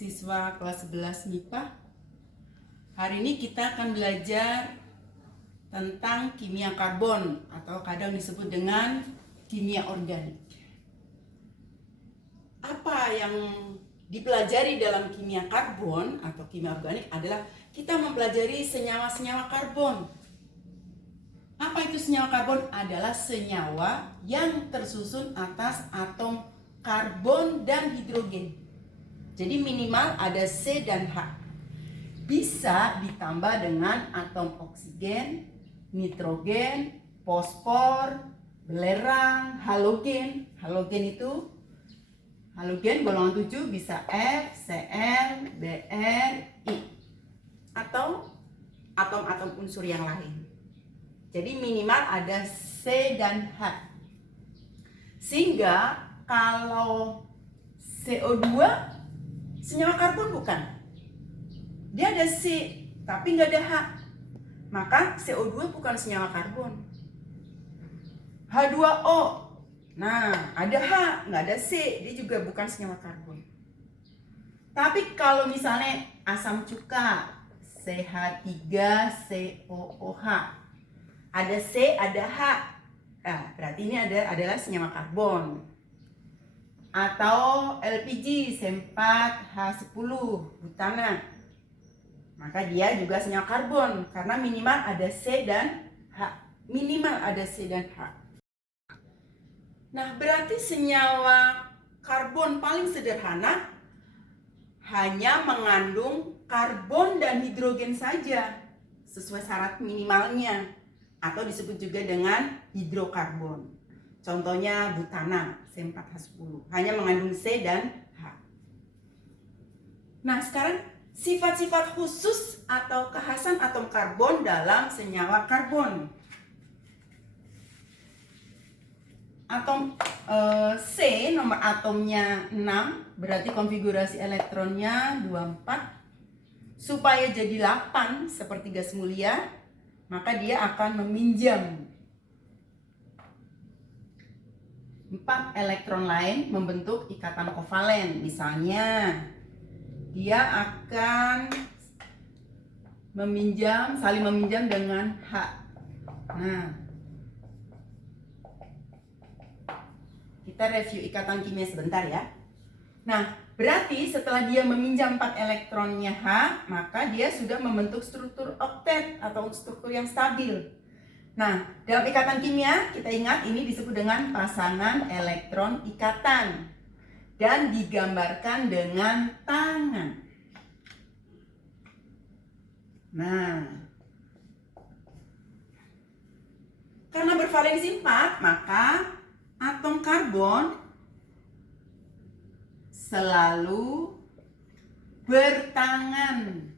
siswa kelas 11 MIPA. Hari ini kita akan belajar tentang kimia karbon atau kadang disebut dengan kimia organik. Apa yang dipelajari dalam kimia karbon atau kimia organik adalah kita mempelajari senyawa-senyawa karbon. Apa itu senyawa karbon? Adalah senyawa yang tersusun atas atom karbon dan hidrogen. Jadi minimal ada C dan H. Bisa ditambah dengan atom oksigen, nitrogen, fosfor, belerang, halogen. Halogen itu golongan 7 bisa F, Cl, Br, I. Atau atom-atom unsur yang lain. Jadi minimal ada C dan H. Sehingga kalau CO2 senyawa karbon bukan. Dia ada C tapi nggak ada H. Maka CO2 bukan senyawa karbon. H2O. Nah, ada H, nggak ada C. Dia juga bukan senyawa karbon. Tapi kalau misalnya asam cuka, CH3COOH. Ada C, ada H. Nah, berarti ini adalah senyawa karbon. Atau LPG C4H10 butana. Maka dia juga senyawa karbon karena minimal ada C dan H. Minimal ada C dan H. Nah, berarti senyawa karbon paling sederhana hanya mengandung karbon dan hidrogen saja sesuai syarat minimalnya atau disebut juga dengan hidrokarbon. Contohnya butana C4H10 hanya mengandung C dan H. Nah, sekarang sifat-sifat khusus atau kekhasan atom karbon dalam senyawa karbon. Atom C nomor atomnya 6, berarti konfigurasi elektronnya 24. Supaya jadi 8 seperti gas mulia, maka dia akan meminjam 4 elektron lain membentuk ikatan kovalen. Misalnya, dia akan saling meminjam dengan H. Nah, kita review ikatan kimia sebentar ya. Nah, berarti setelah dia meminjam 4 elektronnya H, maka dia sudah membentuk struktur oktet atau struktur yang stabil. Nah, dalam ikatan kimia kita ingat ini disebut dengan pasangan elektron ikatan dan digambarkan dengan tangan. Nah, karena bervalensi 4, maka atom karbon selalu bertangan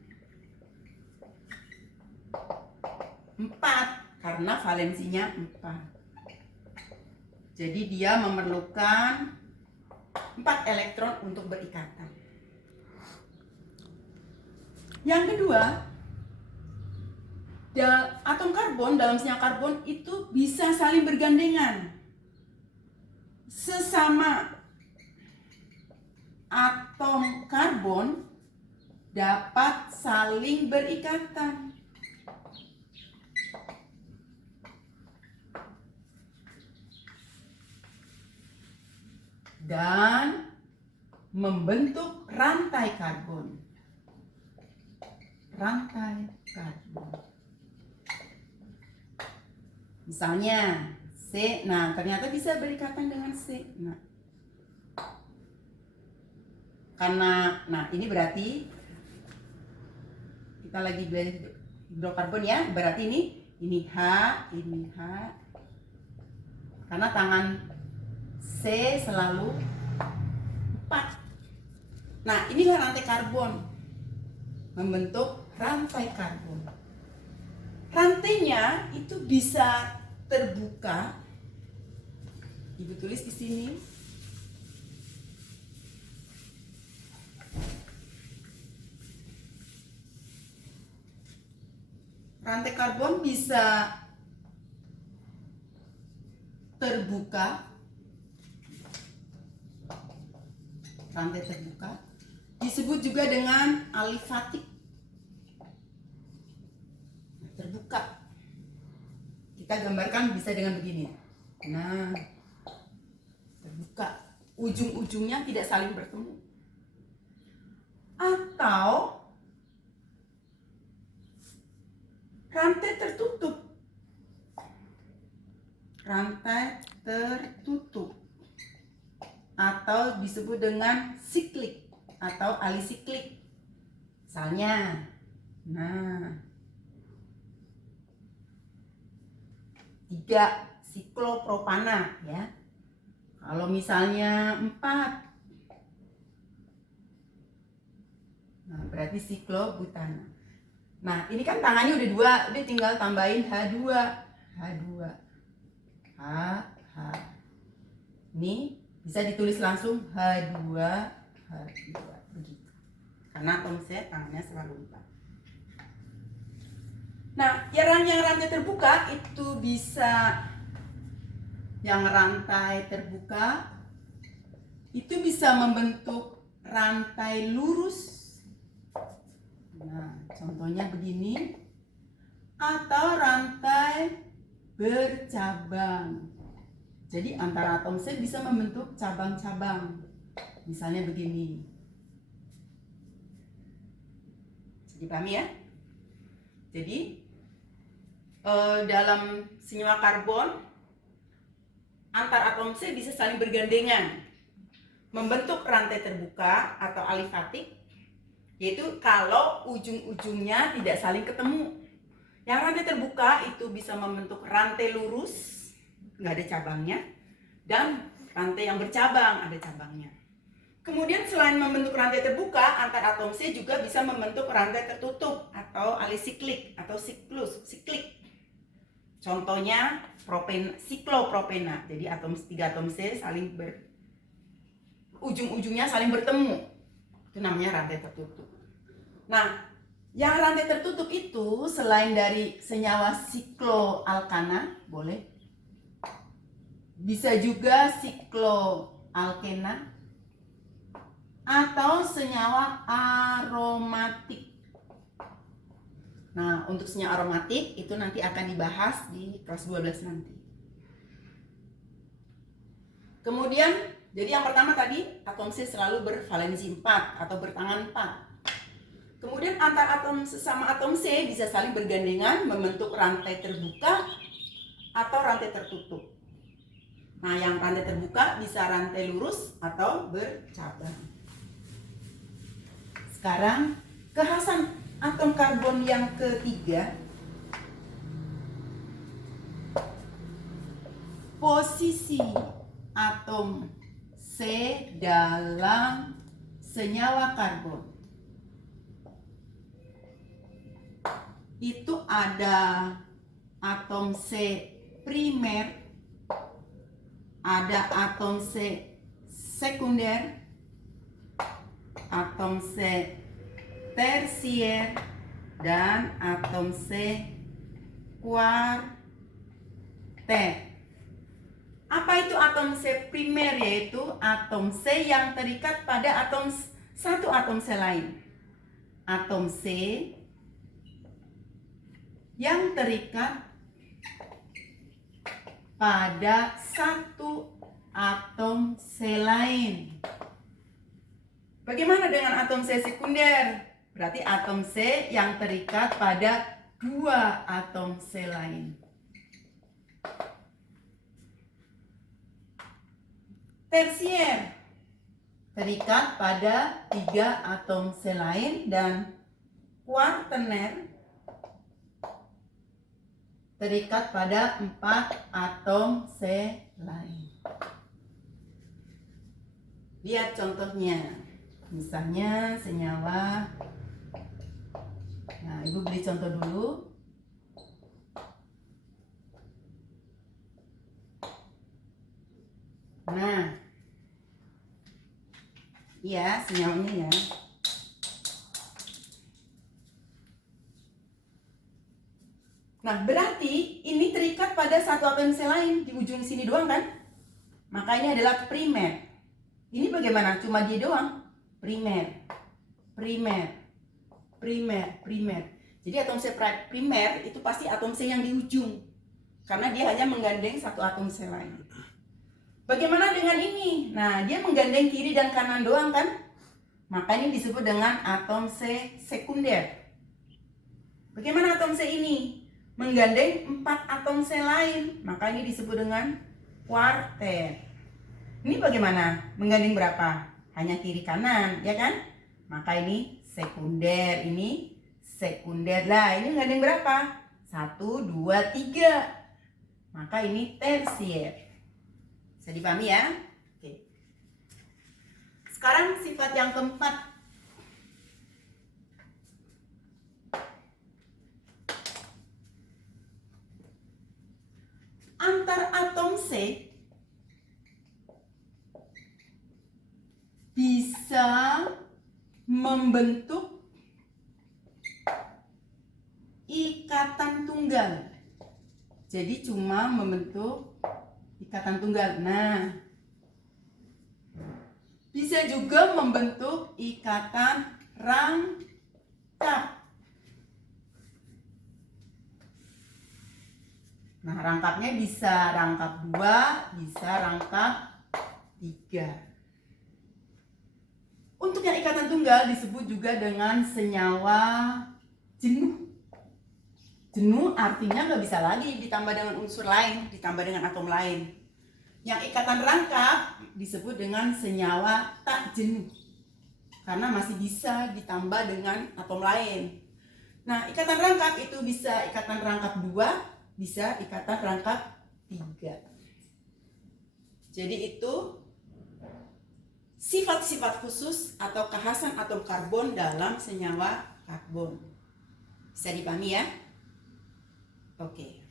4 karena valensinya 4. Jadi dia memerlukan 4 elektron untuk berikatan. Yang kedua, atom karbon dalam senyawa karbon itu bisa saling bergandengan. Sesama atom karbon dapat saling berikatan. Dan membentuk rantai karbon. Rantai karbon. Misalnya C, nah ternyata bisa berikatan dengan C. Nah, karena, ini berarti kita lagi belajar hidrokarbon ya. Berarti ini H, ini H. Karena tangan C selalu 4. Nah, inilah rantai karbon. Membentuk rantai karbon. Rantainya itu bisa terbuka. Ibu tulis di sini. Rantai karbon bisa terbuka rantai terbuka Disebut juga dengan alifatik. Terbuka. Kita gambarkan bisa dengan begini. Nah, terbuka. Ujung-ujungnya tidak saling bertemu. Atau rantai tertutup. Rantai tertutup. Atau disebut dengan siklik atau alisiklik. Misalnya, nah, 3 siklopropana ya. Kalau misalnya 4, nah berarti siklobutana. Nah, ini kan tangannya udah 2, dia tinggal tambahin H2. H2. H. Ini bisa ditulis langsung H2, H2 begitu. Karena atom C tangannya selalu 4. Nah, yang rantai terbuka itu bisa membentuk rantai lurus. Nah, contohnya begini. Atau rantai bercabang. Jadi antara atom C bisa membentuk cabang-cabang. Misalnya begini. Dipahami ya? Jadi dalam senyawa karbon antar atom C bisa saling bergandengan membentuk rantai terbuka atau alifatik, yaitu kalau ujung-ujungnya tidak saling ketemu. Yang rantai terbuka itu bisa membentuk rantai lurus, nggak ada cabangnya, dan rantai yang bercabang ada cabangnya. Kemudian selain membentuk rantai terbuka, antar atom C juga bisa membentuk rantai tertutup atau alisiklik atau siklik. Contohnya siklopropena. Jadi 3 atom C saling ujung-ujungnya saling bertemu. Itu namanya rantai tertutup. Nah, yang rantai tertutup itu selain dari senyawa sikloalkana, boleh. Bisa juga sikloalkena atau senyawa aromatik. Nah, untuk senyawa aromatik itu nanti akan dibahas di kelas 12 nanti. Kemudian, jadi yang pertama tadi, atom C selalu bervalensi 4 atau bertangan 4. Kemudian antar sesama atom C bisa saling bergandengan membentuk rantai terbuka atau rantai tertutup. Nah, yang rantai terbuka bisa rantai lurus atau bercabang. Sekarang, kekhasan atom karbon yang ketiga, posisi atom C dalam senyawa karbon. Itu ada atom C primer, ada atom C sekunder, atom C tersier, dan atom C kuartet. Apa itu atom C primer? Yaitu atom C yang terikat pada satu atom C lain. Atom C yang terikat pada satu atom C lain. Bagaimana dengan atom C sekunder? Berarti atom C yang terikat pada 2 atom C lain. Tersier terikat pada 3 atom C lain, dan kuartener terikat pada 4 atom C lain. Lihat contohnya. Misalnya senyawa. Nah, Ibu beli contoh dulu. Nah, iya senyawanya ya. Nah, berarti ini terikat pada satu atom C lain di ujung sini doang kan? Maka ini adalah primer. Ini bagaimana? Cuma dia doang, primer. primer. Jadi atom C primer itu pasti atom C yang di ujung, karena dia hanya menggandeng satu atom C lain. Bagaimana dengan ini? Nah, dia menggandeng kiri dan kanan doang kan? Maka ini disebut dengan atom C sekunder. Bagaimana atom C ini? Menggandeng 4 atom C lain, maka ini disebut dengan kuartet. Ini bagaimana? Menggandeng berapa? Hanya kiri kanan, ya kan? Maka ini sekunder, ini sekunder. Lah, ini menggandeng berapa? 1, 2, 3. Maka ini tersier. Bisa dipahami ya? Oke. Sekarang sifat yang keempat. Antar atom C bisa membentuk ikatan tunggal. Jadi cuma membentuk ikatan tunggal. Nah, bisa juga membentuk ikatan rangkap. Nah, rangkapnya bisa rangkap 2, bisa rangkap 3. Untuk yang ikatan tunggal disebut juga dengan senyawa jenuh. Jenuh artinya nggak bisa lagi ditambah dengan unsur lain, ditambah dengan atom lain. Yang ikatan rangkap disebut dengan senyawa tak jenuh, karena masih bisa ditambah dengan atom lain. Nah, ikatan rangkap itu bisa ikatan rangkap 2, bisa ikatan rangkap 3. Jadi itu sifat-sifat khusus atau kekhasan atom karbon dalam senyawa karbon. Bisa dipahami ya? Oke.